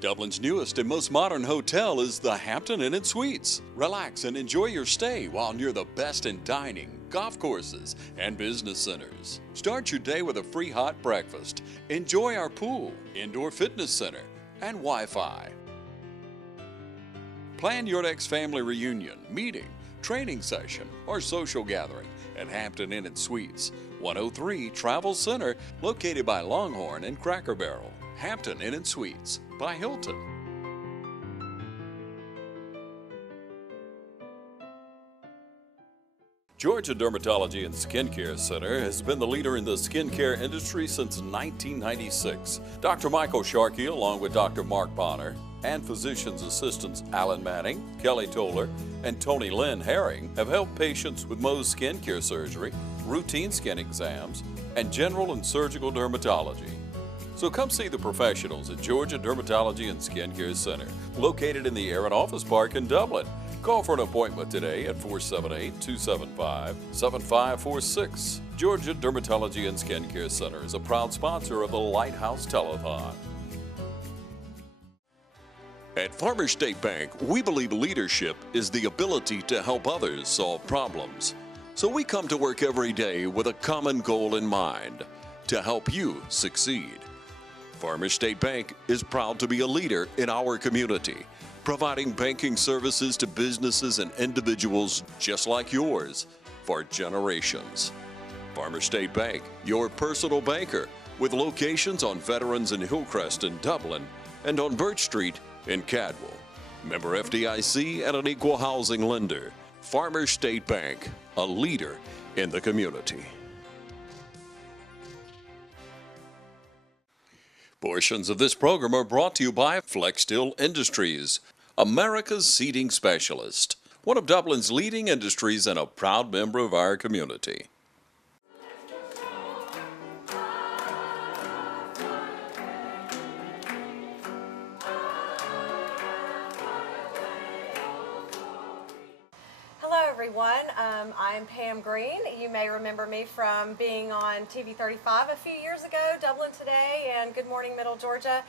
Dublin's newest and most modern hotel is the Hampton Inn & Suites. Relax and enjoy your stay while near the best in dining, golf courses, and business centers. Start your day with a free hot breakfast. Enjoy our pool, indoor fitness center, and Wi-Fi. Plan your next family reunion, meeting, training session, or social gathering at Hampton Inn & Suites, 103 Travel Center, located by Longhorn and Cracker Barrel. Hampton Inn & Suites by Hilton. Georgia Dermatology and Skincare Center has been the leader in the skincare industry since 1996. Dr. Michael Sharkey, along with Dr. Mark Bonner, and physician's assistants Alan Manning, Kelly Toller, and Tony Lynn Herring have helped patients with Mohs skincare surgery, routine skin exams, and general and surgical dermatology. So come see the professionals at Georgia Dermatology and Skincare Center, located in the Aaron Office Park in Dublin. Call for an appointment today at 478-275-7546. Georgia Dermatology and Skincare Center is a proud sponsor of the Lighthouse Telethon. At Farmers State Bank, we believe leadership is the ability to help others solve problems. So we come to work every day with a common goal in mind, to help you succeed. Farmers State Bank is proud to be a leader in our community, providing banking services to businesses and individuals just like yours for generations. Farmers State Bank, your personal banker, with locations on Veterans and Hillcrest in Dublin and on Birch Street in Cadwell. Member FDIC and an equal housing lender. Farmers State Bank, a leader in the community. Portions of this program are brought to you by Flexsteel Industries, America's seating specialist, one of Dublin's leading industries and a proud member of our community. Everyone. I'm Pam Green. You may remember me from being on TV 35 a few years ago, Dublin Today, and Good Morning Middle Georgia.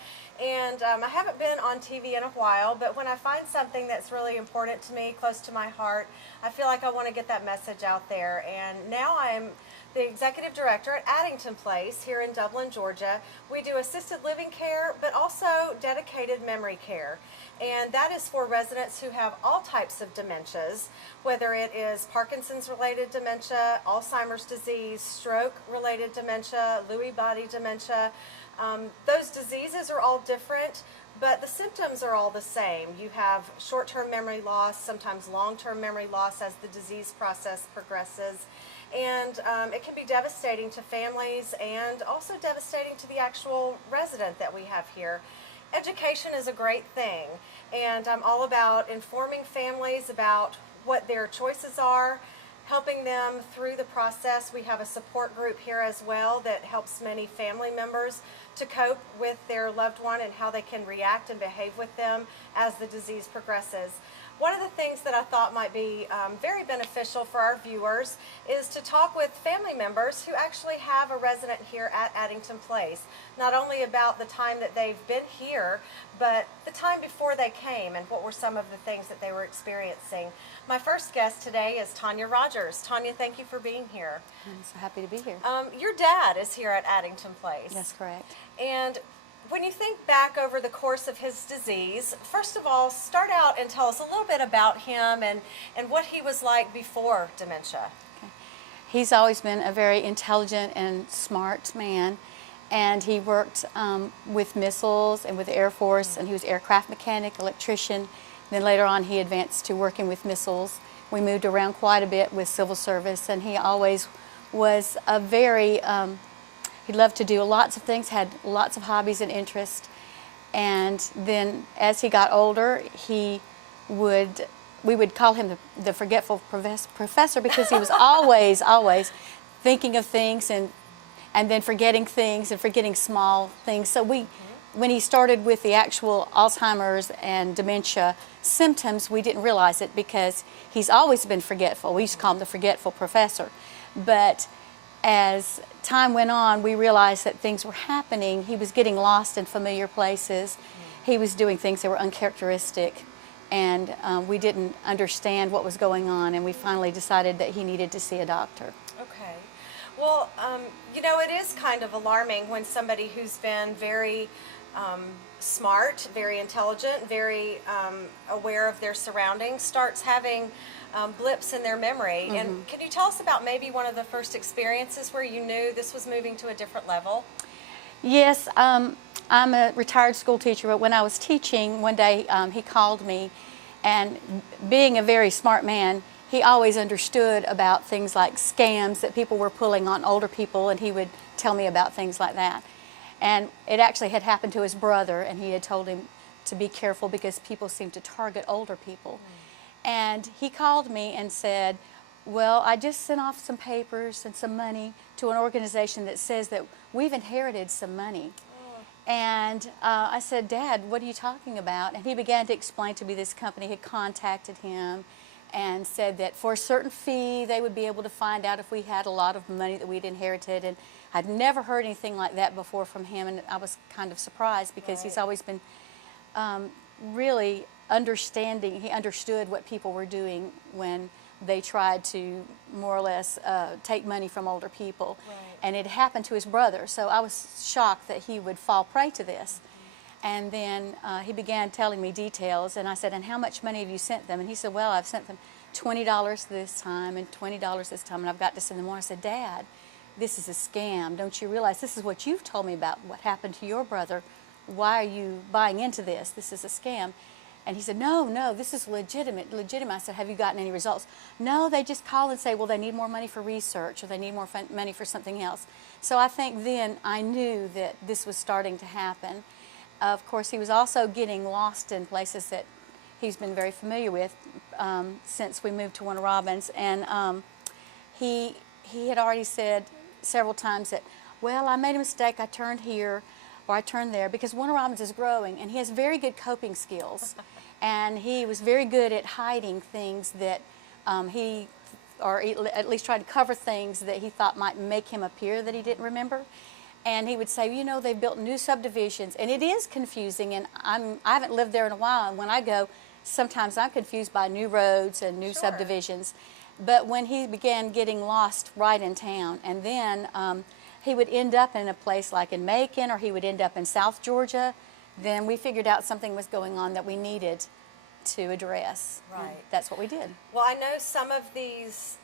And I haven't been on TV in a while, but when I find something that's really important to me, close to my heart, I feel like I want to get that message out there. And now I am the executive director at Addington Place here in Dublin, Georgia. We do assisted living care, but also dedicated memory care. And that is for residents who have all types of dementias, whether it is Parkinson's-related dementia, Alzheimer's disease, stroke-related dementia, Lewy body dementia. Those diseases are all different, but the symptoms are all the same. You have short-term memory loss, sometimes long-term memory loss as the disease process progresses. And it can be devastating to families and also devastating to the actual resident that we have here. Education is a great thing, and I'm all about informing families about what their choices are, helping them through the process. We have a support group here as well that helps many family members to cope with their loved one and how they can react and behave with them as the disease progresses. One of the things that I thought might be very beneficial for our viewers is to talk with family members who actually have a resident here at Addington Place, not only about the time that they've been here, but the time before they came and what were some of the things that they were experiencing. My first guest today is Tanya Rogers. Tanya, thank you for being here. I'm so happy to be here. Your dad is here at Addington Place. That's correct. And when you think back over the course of his disease, first of all, start out and tell us a little bit about him and what he was like before dementia. Okay. He's always been a very intelligent and smart man, and he worked with missiles and with the Air Force, and he was aircraft mechanic, electrician. Then later on he advanced to working with missiles. We moved around quite a bit with civil service, and he always was a very he loved to do lots of things, had lots of hobbies and interests. And then as he got older, we would call him the forgetful professor, because he was always thinking of things and then forgetting things and forgetting small things. So when he started with the actual Alzheimer's and dementia symptoms, we didn't realize it because he's always been forgetful. We used to call him the forgetful professor. But as time went on, we realized that things were happening. He was getting lost in familiar places, he was doing things that were uncharacteristic, and we didn't understand what was going on, and we finally decided that he needed to see a doctor. Okay. Well, you know, it is kind of alarming when somebody who's been very smart, very intelligent, very aware of their surroundings starts having blips in their memory. Mm-hmm. And can you tell us about maybe one of the first experiences where you knew this was moving to a different level? Yes, I'm a retired school teacher, but when I was teaching, one day he called me, and being a very smart man, he always understood about things like scams that people were pulling on older people, and he would tell me about things like that. And it actually had happened to his brother, and he had told him to be careful because people seem to target older people. And he called me and said, well, I just sent off some papers and some money to an organization that says that we've inherited some money. And I said, Dad, what are you talking about? And he began to explain to me this company had contacted him and said that for a certain fee they would be able to find out if we had a lot of money that we'd inherited. And I'd never heard anything like that before from him, and I was kind of surprised because he's always been really understanding. He understood what people were doing when they tried to more or less take money from older people. Right. And it happened to his brother, so I was shocked that he would fall prey to this. And then he began telling me details, and I said, and how much money have you sent them? And he said, well, I've sent them $20 this time and $20 this time, and I've got to send them more. I said, Dad, this is a scam. Don't you realize this is what you've told me about what happened to your brother? Why are you buying into this? This is a scam. And he said, no, this is legitimate. I said, have you gotten any results? No, they just call and say, well, they need more money for research, or they need more money for something else. So I think then I knew that this was starting to happen. Of course, he was also getting lost in places that he's been very familiar with since we moved to Warner Robins. And he had already said several times that, well, I made a mistake, I turned here, or I turned there, because Warner Robins is growing, and he has very good coping skills. And he was very good at hiding things that or at least tried to cover things that he thought might make him appear that he didn't remember. And he would say, you know, they've built new subdivisions, and it is confusing, and I haven't lived there in a while, and when I go, sometimes I'm confused by new roads and new subdivisions. But when he began getting lost right in town, and then he would end up in a place like in Macon, or he would end up in South Georgia, then we figured out something was going on that we needed to address. Right. And that's what we did. Well, I know some of these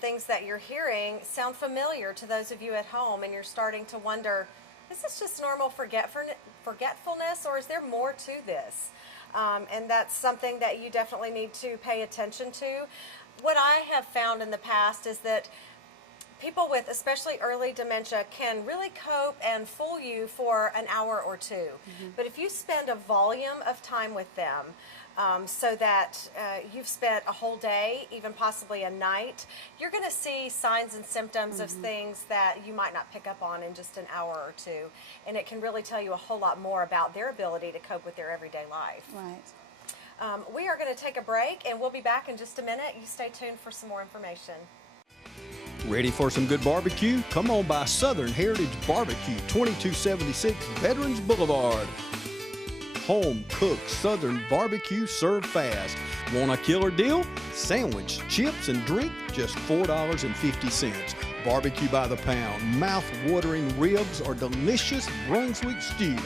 things that you're hearing sound familiar to those of you at home, and you're starting to wonder, is this just normal forgetfulness, or is there more to this? And that's something that you definitely need to pay attention to. What I have found in the past is that people with especially early dementia can really cope and fool you for an hour or two. But if you spend a volume of time with them, so that you've spent a whole day, even possibly a night, you're going to see signs and symptoms of things that you might not pick up on in just an hour or two. And it can really tell you a whole lot more about their ability to cope with their everyday life. Right. We are going to take a break, and we'll be back in just a minute. You stay tuned for some more information. Ready for some good barbecue? Come on by Southern Heritage Barbecue, 2276 Veterans Boulevard. Home cooked Southern barbecue served fast. Want a killer deal? Sandwich, chips, and drink, just $4.50. Barbecue by the pound, mouth-watering ribs, or delicious Brunswick stew.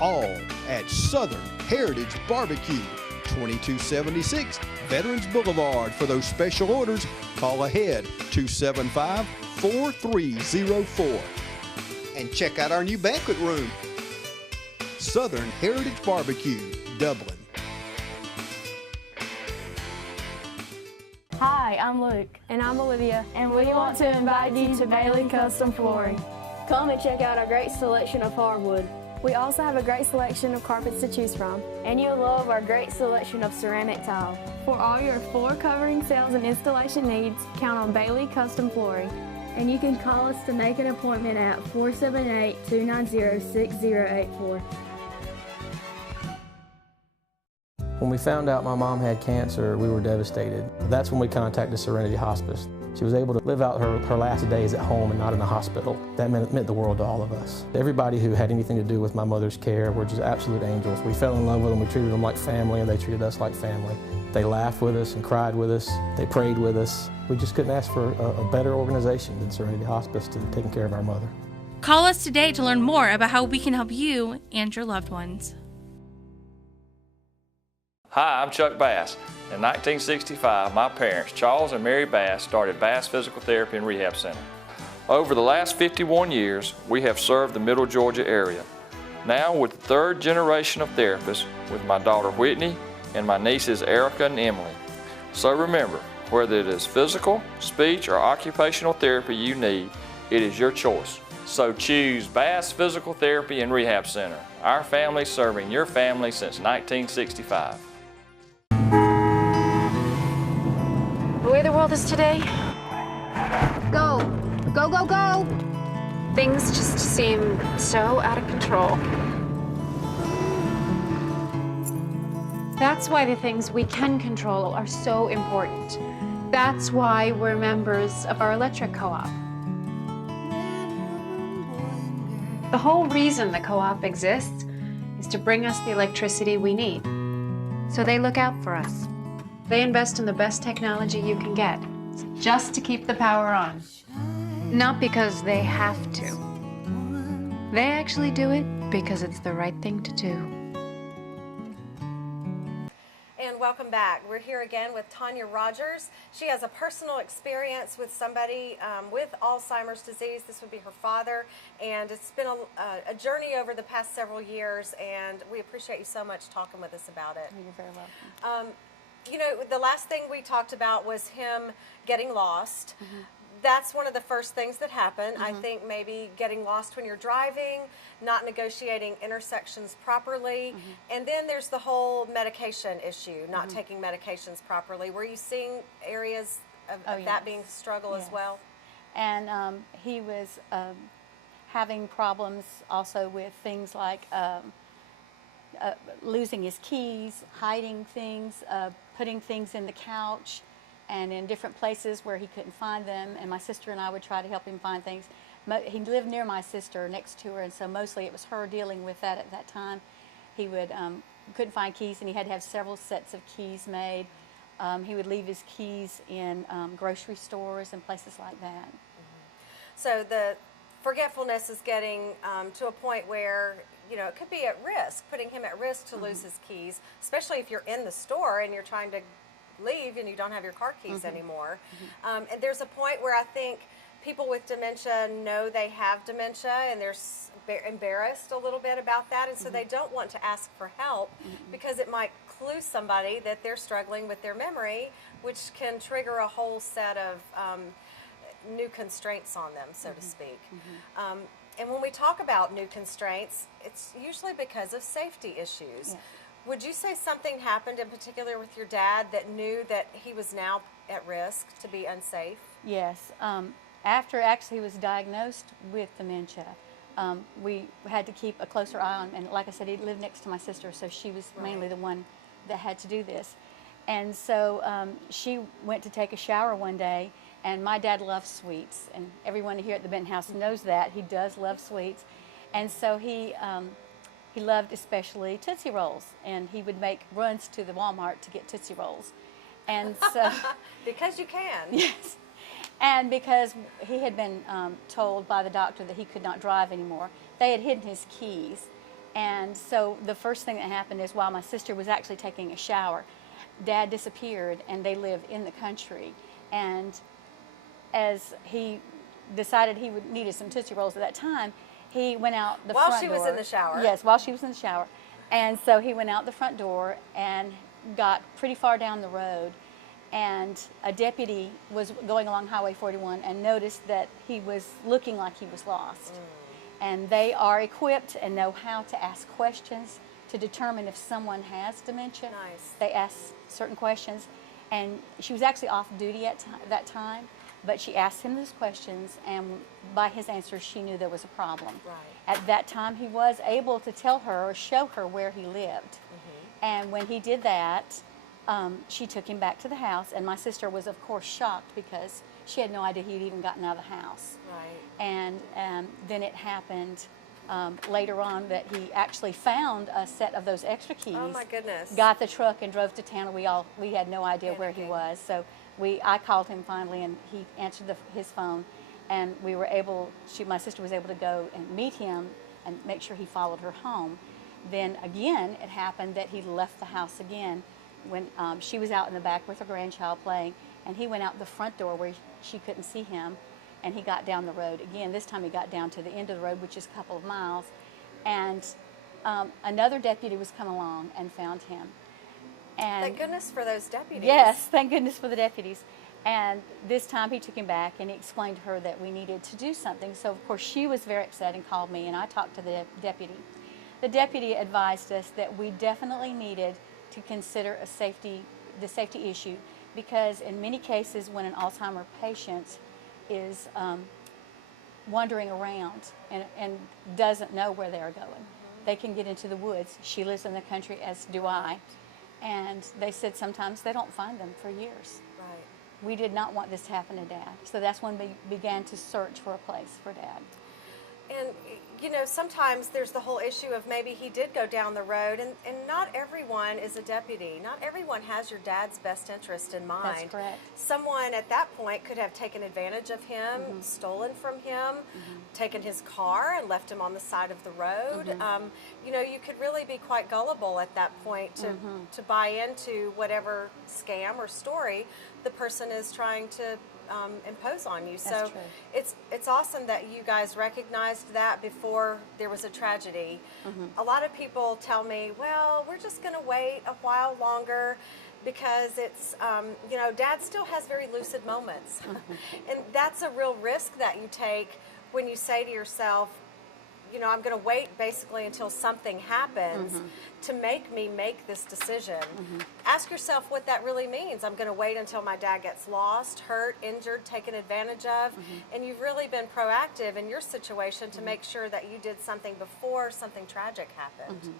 All at Southern Heritage Barbecue, 2276 Veterans Boulevard. For those special orders, call ahead, 275-4304. And check out our new banquet room. Southern Heritage Barbecue, Dublin. Hi, I'm Luke. And I'm Olivia. And we want to invite you to Bailey Custom Flooring. Come and check out our great selection of hardwood. We also have a great selection of carpets to choose from. And you'll love our great selection of ceramic tile. For all your floor covering, sales, and installation needs, count on Bailey Custom Flooring. And you can call us to make an appointment at 478-290-6084. When we found out my mom had cancer, we were devastated. That's when we contacted Serenity Hospice. She was able to live out her last days at home and not in a hospital. That meant the world to all of us. Everybody who had anything to do with my mother's care were just absolute angels. We fell in love with them, we treated them like family, and they treated us like family. They laughed with us and cried with us. They prayed with us. We just couldn't ask for a better organization than Serenity Hospice to taking care of our mother. Call us today to learn more about how we can help you and your loved ones. Hi, I'm Chuck Bass. In 1965, my parents, Charles and Mary Bass, started Bass Physical Therapy and Rehab Center. Over the last 51 years, we have served the Middle Georgia area. Now with the third generation of therapists with my daughter Whitney and my nieces Erica and Emily. So remember, whether it is physical, speech, or occupational therapy you need, it is your choice. So choose Bass Physical Therapy and Rehab Center. Our family serving your family since 1965. The way the world is today, go, go, go, go. Things just seem so out of control. That's why the things we can control are so important. That's why we're members of our electric co-op. The whole reason the co-op exists is to bring us the electricity we need. So they look out for us. They invest in the best technology you can get, just to keep the power on. Not because they have to. They actually do it because it's the right thing to do. And welcome back. We're here again with Tanya Rogers. She has a personal experience with somebody with Alzheimer's disease. This would be her father, and it's been a journey over the past several years, and we appreciate you so much talking with us about it. You're very welcome. You know, the last thing we talked about was him getting lost. Mm-hmm. That's one of the first things that happen. I think maybe getting lost when you're driving, not negotiating intersections properly, and then there's the whole medication issue, not taking medications properly. Were you seeing areas of that being a struggle as well? And he was having problems also with things like losing his keys, hiding things, putting things in the couch and in different places where he couldn't find them, and my sister and I would try to help him find things. He lived near my sister, next to her, and so mostly it was her dealing with that at that time. He would couldn't find keys, and he had to have several sets of keys made. He would leave his keys in grocery stores and places like that. So the forgetfulness is getting to a point where, you know, it could be at risk, putting him at risk to lose his keys, especially if you're in the store and you're trying to leave and you don't have your car keys anymore. And there's a point where I think people with dementia know they have dementia, and they're embarrassed a little bit about that, and so they don't want to ask for help because it might clue somebody that they're struggling with their memory, which can trigger a whole set of new constraints on them, so to speak. And when we talk about new constraints, it's usually because of safety issues. Yes. Would you say something happened in particular with your dad that knew that he was now at risk to be unsafe? Yes. After actually he was diagnosed with dementia, we had to keep a closer eye on him. And like I said, he lived next to my sister, so she was mainly the one that had to do this. And so she went to take a shower one day, and my dad loves sweets, and everyone here at the Benton House knows that. He does love sweets. And so he loved especially Tootsie Rolls, and he would make runs to the Walmart to get Tootsie Rolls. And so because you can. Yes. And because he had been told by the doctor that he could not drive anymore, they had hidden his keys. And so the first thing that happened is while my sister was actually taking a shower, Dad disappeared, and they lived in the country. And as he decided he needed some Tootsie Rolls at that time, he went out the front door. While she was in the shower? Yes, while she was in the shower. And so he went out the front door and got pretty far down the road, and a deputy was going along Highway 41 and noticed that he was looking like he was lost. And they are equipped and know how to ask questions to determine if someone has dementia. Nice. They ask certain questions, and she was actually off duty at that time, but she asked him those questions, and by his answers, she knew there was a problem. Right. At that time, he was able to tell her or show her where he lived. And when he did that, she took him back to the house, and my sister was, of course, shocked because she had no idea he'd even gotten out of the house. Right. And then it happened later on that he actually found a set of those extra keys. Oh my goodness. Got the truck and drove to town, and we had no idea where he was. So I called him finally, and he answered his phone, and we were able. My sister was able to go and meet him and make sure he followed her home. Then again, it happened that he left the house again when she was out in the back with her grandchild playing, and he went out the front door where she couldn't see him, and he got down the road again. This time he got down to the end of the road, which is a couple of miles, and another deputy was come along and found him. And thank goodness for those deputies. Yes, thank goodness for the deputies. And this time he took him back and he explained to her that we needed to do something. So of course she was very upset and called me, and I talked to the deputy. The deputy advised us that we definitely needed to consider the safety issue, because in many cases when an Alzheimer patient is wandering around and doesn't know where they're going, they can get into the woods. She lives in the country, as do I, and they said sometimes they don't find them for years. Right. We did not want this to happen to Dad, so that's when we began to search for a place for Dad. And, you know, sometimes there's the whole issue of maybe he did go down the road, and not everyone is a deputy. Not everyone has your dad's best interest in mind. That's correct. Someone at that point could have taken advantage of him, stolen from him, taken his car and left him on the side of the road. You know, you could really be quite gullible at that point to buy into whatever scam or story the person is trying to impose on you. That's So true. it's awesome that you guys recognized that before there was a tragedy. A lot of people tell me, well, we're just going to wait a while longer because it's, you know, Dad still has very lucid moments. And that's a real risk that you take when you say to yourself, you know, I'm going to wait basically until something happens to make me make this decision. Ask yourself what that really means. I'm going to wait until my dad gets lost, hurt, injured, taken advantage of, and you've really been proactive in your situation to make sure that you did something before something tragic happened.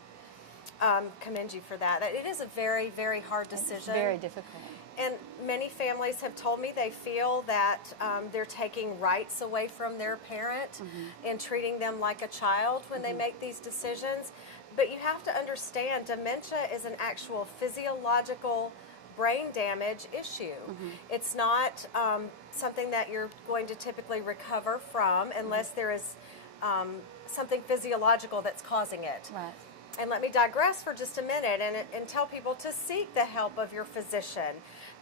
Commend you for that. It is a very, very hard decision. It's very difficult. And many families have told me they feel that they're taking rights away from their parent and treating them like a child when they make these decisions. But you have to understand, dementia is an actual physiological brain damage issue. It's not something that you're going to typically recover from unless there is something physiological that's causing it. Right. And let me digress for just a minute and tell people to seek the help of your physician.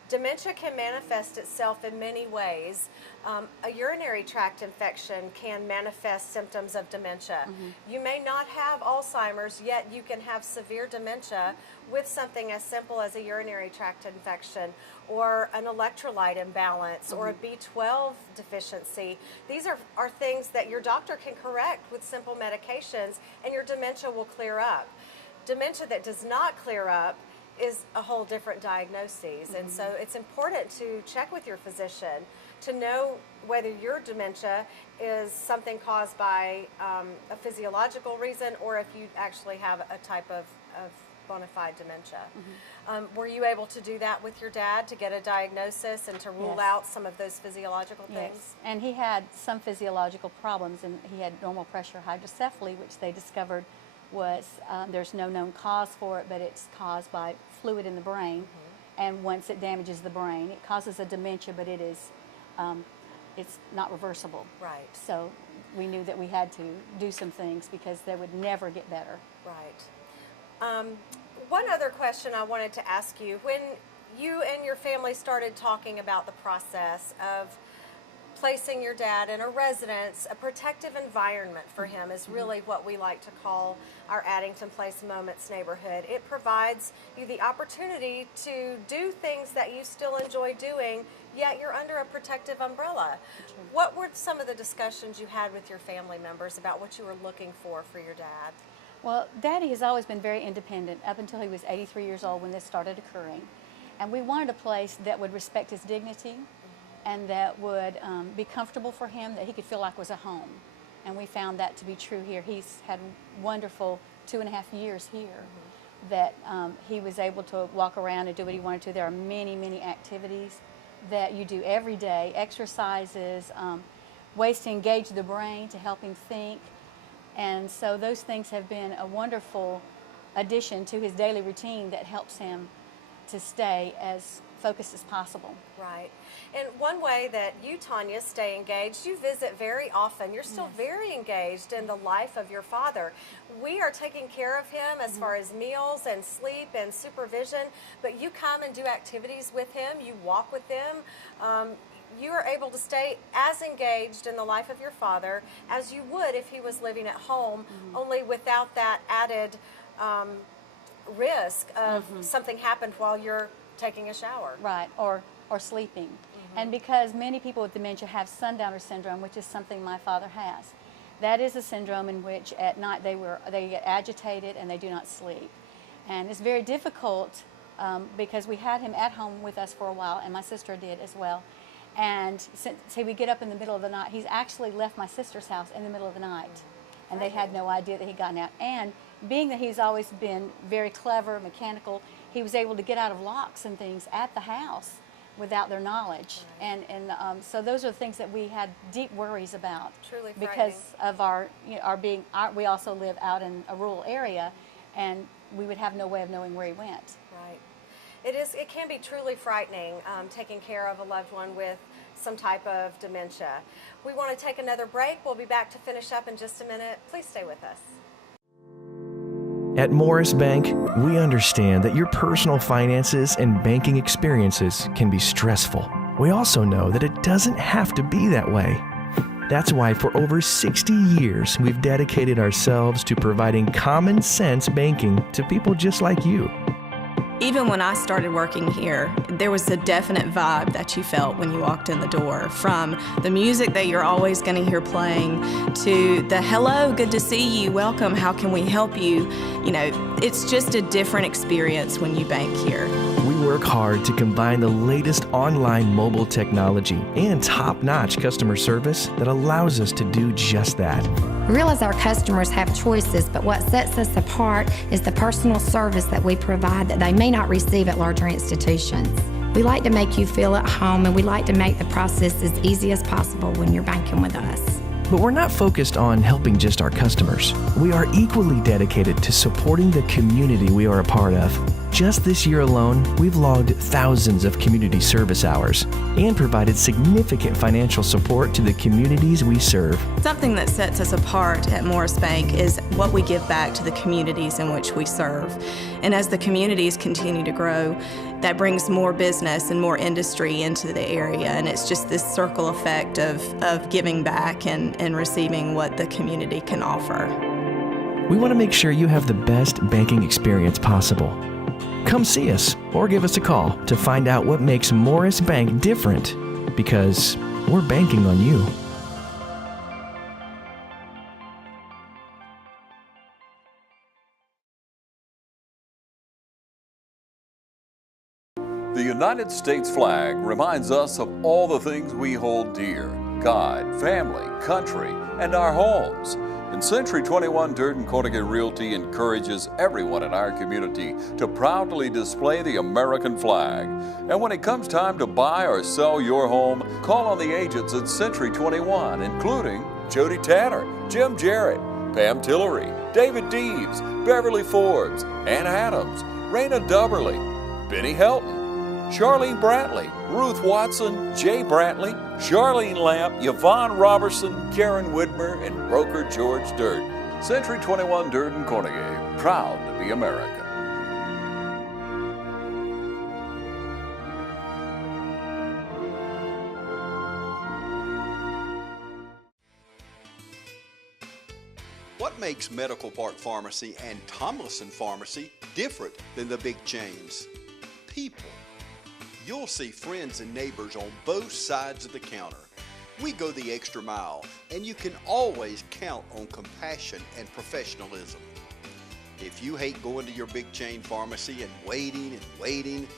Dementia can manifest itself in many ways. A urinary tract infection can manifest symptoms of dementia. You may not have Alzheimer's, yet you can have severe dementia with something as simple as a urinary tract infection or an electrolyte imbalance or a B12 deficiency. These are things that your doctor can correct with simple medications, and your dementia will clear up. Dementia that does not clear up is a whole different diagnosis, and so it's important to check with your physician to know whether your dementia is something caused by a physiological reason or if you actually have a type of bona fide dementia. Were you able to do that with your dad to get a diagnosis and to rule out some of those physiological things? Yes, and he had some physiological problems, and he had normal pressure hydrocephaly, which they discovered was, there's no known cause for it, but it's caused by fluid in the brain, and once it damages the brain, it causes a dementia, but it is, it's not reversible. Right. So we knew that we had to do some things because they would never get better. Right. One other question I wanted to ask you, when you and your family started talking about the process of placing your dad in a residence, a protective environment for him is really what we like to call our Addington Place Moments neighborhood. It provides you the opportunity to do things that you still enjoy doing, yet you're under a protective umbrella. What were some of the discussions you had with your family members about what you were looking for your dad? Well, Daddy has always been very independent up until he was 83 years old when this started occurring. And we wanted a place that would respect his dignity and that would be comfortable for him, that he could feel like was a home. And we found that to be true here. He's had wonderful 2.5 years here that he was able to walk around and do what he wanted to. There are many, many activities that you do every day, exercises, ways to engage the brain to help him think. And so those things have been a wonderful addition to his daily routine that helps him to stay as focused as possible. Right. And one way that you, Tanya, stay engaged, you visit very often. You're still very engaged in the life of your father. We are taking care of him as far as meals and sleep and supervision, but you come and do activities with him, you walk with him. You are able to stay as engaged in the life of your father as you would if he was living at home, only without that added risk of something happened while you're taking a shower. Right, or sleeping. And because many people with dementia have sundowner syndrome, which is something my father has. That is a syndrome in which at night they get agitated and they do not sleep. And it's very difficult because we had him at home with us for a while, and my sister did as well. And since he would get up in the middle of the night, he's actually left my sister's house in the middle of the night. And they had no idea that he'd gotten out. And being that he's always been very clever, mechanical, he was able to get out of locks and things at the house without their knowledge. And so those are the things that we had deep worries about. Truly because of our we also live out in a rural area, and we would have no way of knowing where he went. Right. It can be truly frightening taking care of a loved one with some type of dementia. We want to take another break. We'll be back to finish up in just a minute. Please stay with us. At Morris Bank, we understand that your personal finances and banking experiences can be stressful. We also know that it doesn't have to be that way. That's why for over 60 years, we've dedicated ourselves to providing common sense banking to people just like you. Even when I started working here, there was a definite vibe that you felt when you walked in the door, from the music that you're always going to hear playing to the hello, good to see you, welcome, how can we help you? You know, it's just a different experience when you bank here. We work hard to combine the latest online mobile technology and top-notch customer service that allows us to do just that. We realize our customers have choices, but what sets us apart is the personal service that we provide that they may not receive at larger institutions. We like to make you feel at home, and we like to make the process as easy as possible when you're banking with us. But we're not focused on helping just our customers. We are equally dedicated to supporting the community we are a part of. Just this year alone, we've logged thousands of community service hours and provided significant financial support to the communities we serve. Something that sets us apart at Morris Bank is what we give back to the communities in which we serve. And as the communities continue to grow, that brings more business and more industry into the area, and it's just this circle effect of giving back and receiving what the community can offer. We want to make sure you have the best banking experience possible. Come see us or give us a call to find out what makes Morris Bank different, because we're banking on you. The United States flag reminds us of all the things we hold dear: God, family, country, and our homes. And Century 21 Durden Cornigan Realty encourages everyone in our community to proudly display the American flag. And when it comes time to buy or sell your home, call on the agents at Century 21, including Jody Tanner, Jim Jarrett, Pam Tillery, David Deeves, Beverly Forbes, Ann Adams, Raina Dubberly, Benny Helton, Charlene Brantley, Ruth Watson, Jay Brantley, Charlene Lamp, Yvonne Robertson, Karen Widmer, and broker George Dirt. Century 21 Durden Cornigan, proud to be American. What makes Medical Park Pharmacy and Tomlinson Pharmacy different than the big chains? People. You'll see friends and neighbors on both sides of the counter. We go the extra mile, and you can always count on compassion and professionalism. If you hate going to your big chain pharmacy and waiting,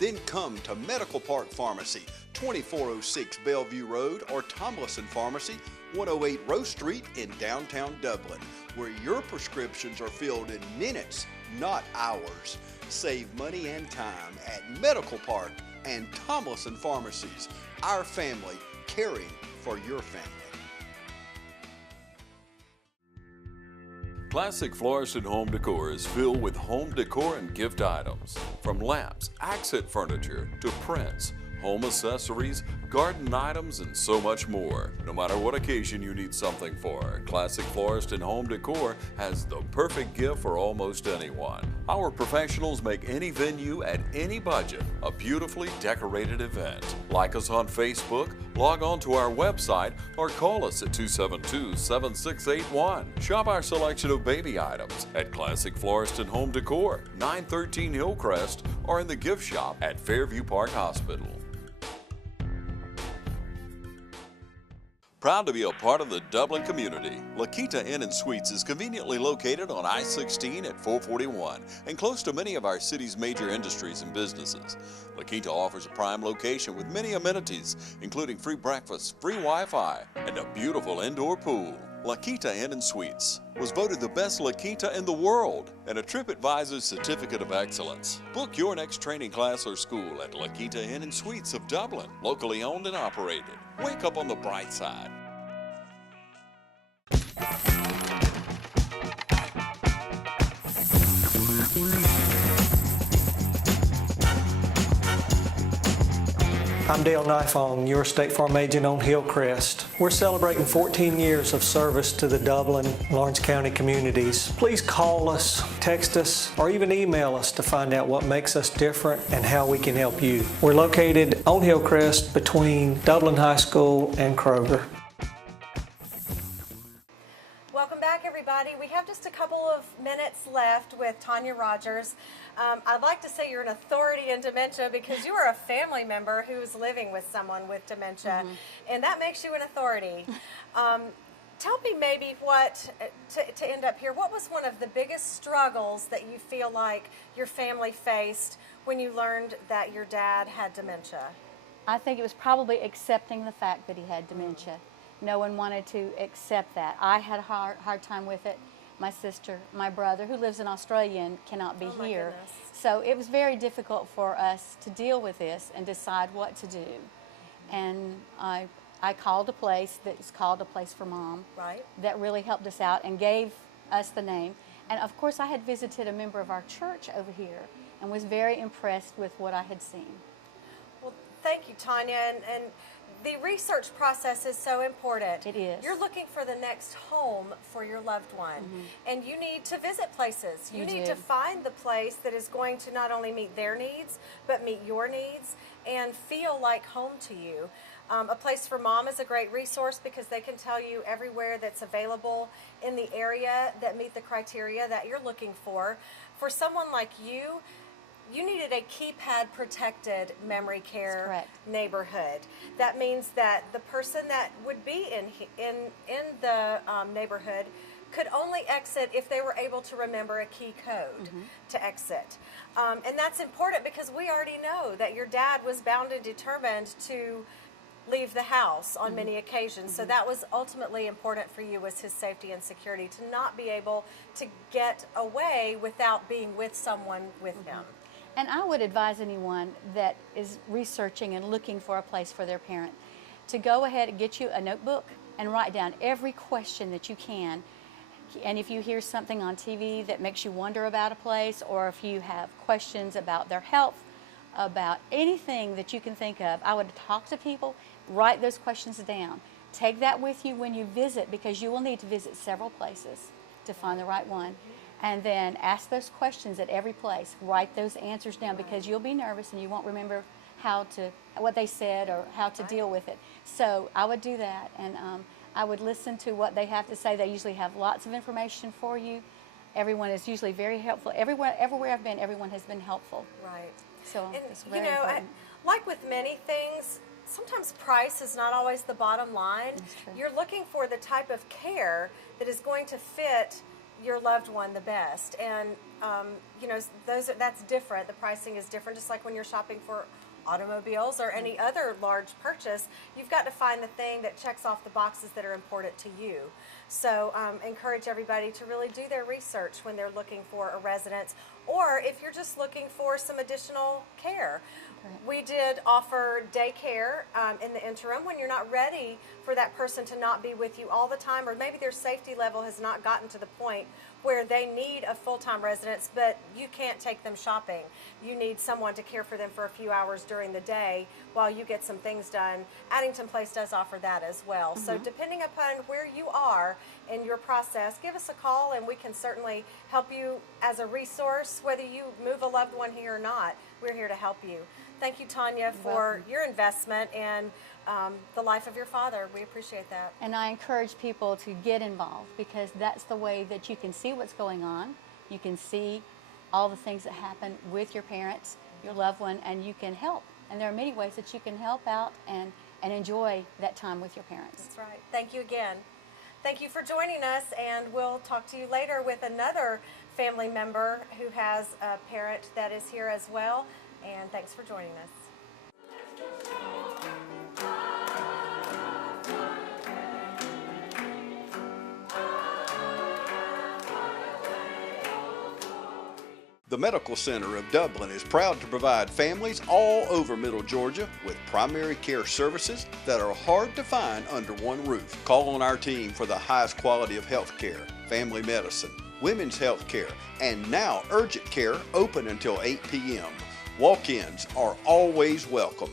then come to Medical Park Pharmacy, 2406 Bellevue Road, or Tomlinson Pharmacy, 108 Rose Street in downtown Dublin, where your prescriptions are filled in minutes, not hours. Save money and time at Medical Park and Tomlinson Pharmacies. Our family, caring for your family. Classic Florist and Home Decor is filled with home decor and gift items, from lamps, accent furniture, to prints, home accessories, garden items, and so much more. No matter what occasion you need something for, Classic Florist and Home Decor has the perfect gift for almost anyone. Our professionals make any venue at any budget a beautifully decorated event. Like us on Facebook, log on to our website, or call us at 272-7681. Shop our selection of baby items at Classic Florist and Home Decor, 913 Hillcrest, or in the gift shop at Fairview Park Hospital. Proud to be a part of the Dublin community, La Quinta Inn & Suites is conveniently located on I-16 at 441 and close to many of our city's major industries and businesses. La Quinta offers a prime location with many amenities, including free breakfast, free Wi-Fi, and a beautiful indoor pool. La Quinta Inn & Suites was voted the best La Quinta in the world and a TripAdvisor Certificate of Excellence. Book your next training class or school at La Quinta Inn & Suites of Dublin, locally owned and operated. Wake up on the bright side. I'm Dale Nifong, your State Farm agent on Hillcrest. We're celebrating 14 years of service to the Dublin, Lawrence County communities. Please call us, text us, or even email us to find out what makes us different and how we can help you. We're located on Hillcrest between Dublin High School and Kroger. Welcome back, everybody. We have just a couple of minutes left with Tanya Rogers. I'd like to say you're an authority in dementia because you are a family member who is living with someone with dementia, and that makes you an authority. Tell me maybe what, to end up here, what was one of the biggest struggles that you feel like your family faced when you learned that your dad had dementia? I think it was probably accepting the fact that he had dementia. No one wanted to accept that. I had a hard time with it. My sister, my brother, who lives in Australia and cannot be here. So it was very difficult for us to deal with this and decide what to do. And I called a place that was called A Place for Mom. Right. That really helped us out and gave us the name. And of course I had visited a member of our church over here and was very impressed with what I had seen. Well, thank you, Tanya. And the research process is so important. It is. You're looking for the next home for your loved one, and you need to visit places. You need to find the place that is going to not only meet their needs, but meet your needs and feel like home to you. A Place for Mom is a great resource because they can tell you everywhere that's available in the area that meet the criteria that you're looking for. For someone like you, you needed a keypad protected memory care neighborhood. That means that the person that would be in the neighborhood could only exit if they were able to remember a key code to exit. And that's important because we already know that your dad was bound and determined to leave the house on many occasions. So that was ultimately important for you, was his safety and security, to not be able to get away without being with someone with him. And I would advise anyone that is researching and looking for a place for their parent to go ahead and get you a notebook and write down every question that you can. And if you hear something on TV that makes you wonder about a place, or if you have questions about their health, about anything that you can think of, I would talk to people, write those questions down. Take that with you when you visit, because you will need to visit several places to find the right one. And then ask those questions at every place. Write those answers down, because you'll be nervous and you won't remember what they said or how to deal with it. So I would do that, and I would listen to what they have to say. They usually have lots of information for you. Everyone is usually very helpful. Everywhere I've been, everyone has been helpful. Right. So it's very important. Like with many things, sometimes price is not always the bottom line. You're looking for the type of care that is going to fit your loved one the best, and that's different. The pricing is different, just like when you're shopping for automobiles or any other large purchase, you've got to find the thing that checks off the boxes that are important to you. So encourage everybody to really do their research when they're looking for a residence, or if you're just looking for some additional care. We did offer daycare in the interim when you're not ready for that person to not be with you all the time, or maybe their safety level has not gotten to the point where they need a full-time residence, but you can't take them shopping. You need someone to care for them for a few hours during the day while you get some things done. Addington Place does offer that as well. So depending upon where you are in your process, give us a call and we can certainly help you as a resource, whether you move a loved one here or not. We're here to help you. Thank you, Tanya, for your investment in the life of your father. We appreciate that. And I encourage people to get involved, because that's the way that you can see what's going on. You can see all the things that happen with your parents, your loved one, and you can help. And there are many ways that you can help out and enjoy that time with your parents. That's right. Thank you again. Thank you for joining us, and we'll talk to you later with another family member who has a parent that is here as well. And thanks for joining us. The Medical Center of Dublin is proud to provide families all over Middle Georgia with primary care services that are hard to find under one roof. Call on our team for the highest quality of health care, family medicine, women's health care, and now urgent care open until 8 p.m. Walk-ins are always welcome.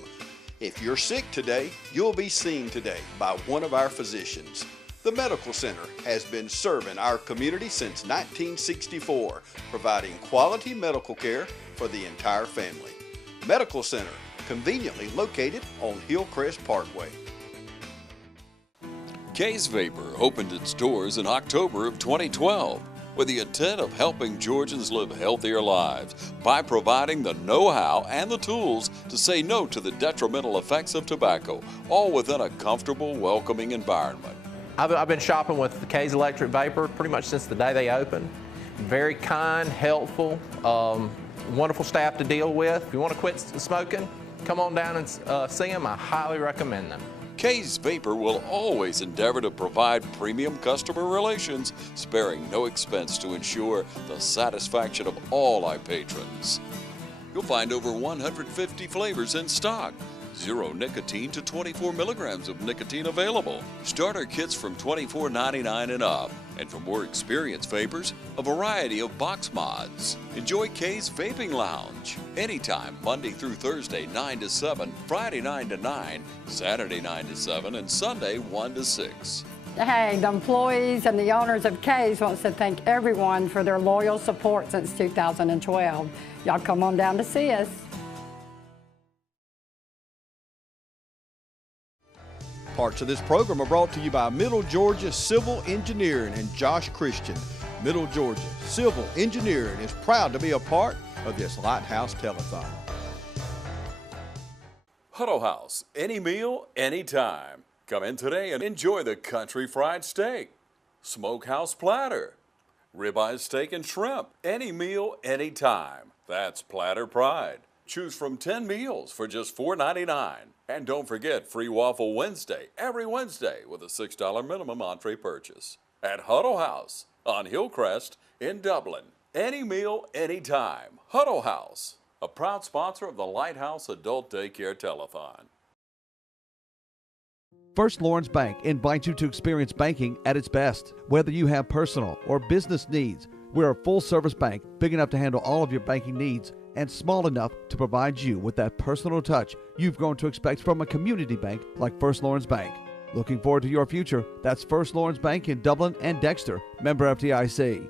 If you're sick today, you'll be seen today by one of our physicians. The Medical Center has been serving our community since 1964, providing quality medical care for the entire family. Medical Center, conveniently located on Hillcrest Parkway. K's Vapor opened its doors in October of 2012 with the intent of helping Georgians live healthier lives by providing the know-how and the tools to say no to the detrimental effects of tobacco, all within a comfortable, welcoming environment. I've been shopping with the K's Electric Vapor pretty much since the day they opened. Very kind, helpful, wonderful staff to deal with. If you want to quit smoking, come on down and see them. I highly recommend them. K's Vapor will always endeavor to provide premium customer relations, sparing no expense to ensure the satisfaction of all our patrons. You'll find over 150 flavors in stock. 0 nicotine to 24 milligrams of nicotine available. Starter kits from $24.99 and up. And for more experienced vapors, a variety of box mods. Enjoy K's Vaping Lounge. Anytime, Monday through Thursday, 9 to 7, Friday 9 to 9, Saturday 9 to 7, and Sunday 1 to 6. Hey, the employees and the owners of K's wants to thank everyone for their loyal support since 2012. Y'all come on down to see us. Parts of this program are brought to you by Middle Georgia Civil Engineering and Josh Christian. Middle Georgia Civil Engineering is proud to be a part of this Lighthouse Telethon. Huddle House, any meal, anytime. Come in today and enjoy the country fried steak, smokehouse platter, ribeye steak and shrimp. Any meal, anytime. That's Platter Pride. Choose from 10 meals for just $4.99. And don't forget free Waffle Wednesday, every Wednesday, with a $6 minimum entree purchase. At Huddle House on Hillcrest in Dublin. Any meal, anytime. Huddle House, a proud sponsor of the Lighthouse Adult Daycare Telethon. First Lawrence Bank invites you to experience banking at its best. Whether you have personal or business needs, we're a full-service bank big enough to handle all of your banking needs and small enough to provide you with that personal touch you've grown to expect from a community bank like First Lawrence Bank. Looking forward to your future? That's First Lawrence Bank in Dublin and Dexter, member FDIC.